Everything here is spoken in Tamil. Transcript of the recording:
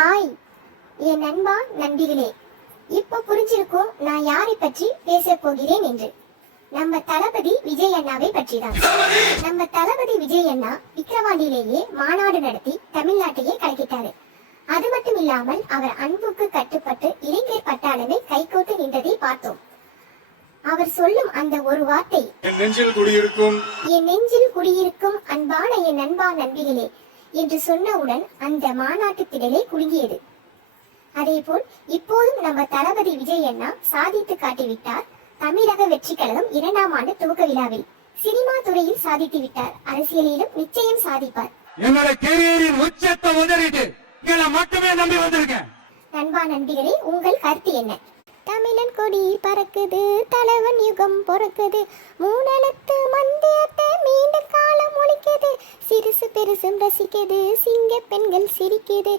ஹாய் என் நண்பா நண்பிகளே, இப்போ புரிஞ்சிருக்கும் நான் யாரை பற்றி பேச போகிறேன் என்று. நம்ம தளபதி விஜய் அண்ணாவை பற்றிதான். நம்ம தளபதி விஜய் அண்ணா விக்கிரவாண்டியிலேயே மாநாடு நடத்தி தமிழ்நாட்டையே கலக்கிட்டாரு. அது மட்டும் இல்லாமல் அவர் அன்புக்கு கட்டுப்பட்டு இளைஞர் பட்டாளனை கைகோட்டு நின்றதை பார்த்தோம். அவர் சொல்லும் அந்த ஒரு வார்த்தை, என் நெஞ்சில் குடியிருக்கும் அன்பான என் நண்பா நண்பிகளே என்று சொன்னவுடன் அந்த மாநாட்டு திடலே குலுங்கியது. அதேபோல் இப்போதும் நம்ம தளபதி விஜய் அண்ணா சாதித்து காட்டிவிட்டார். தமிழக வெற்றி கழகம் 2ஆம் ஆண்டு துவக்க விழாவில் சினிமா துறையில் சாதித்து விட்டார். அரசியலிலும் நிச்சயம் சாதிப்பார். என்னோட கேரியரின் உச்சத்தை உதறிட்டு மட்டுமே நம்பி வந்திருக்கேன். நண்பா நண்பிகளே, உங்கள் கருத்து என்ன? தமிழன் கொடி பறக்குது, தலைவன் யுகம் பொறக்குது, மூணலத்து மந்தியத்தை மீண்டும் காலம் ஒழிக்குது, சிறுசு பெருசும் ரசிக்குது, சிங்க பெண்கள் சிரிக்குது.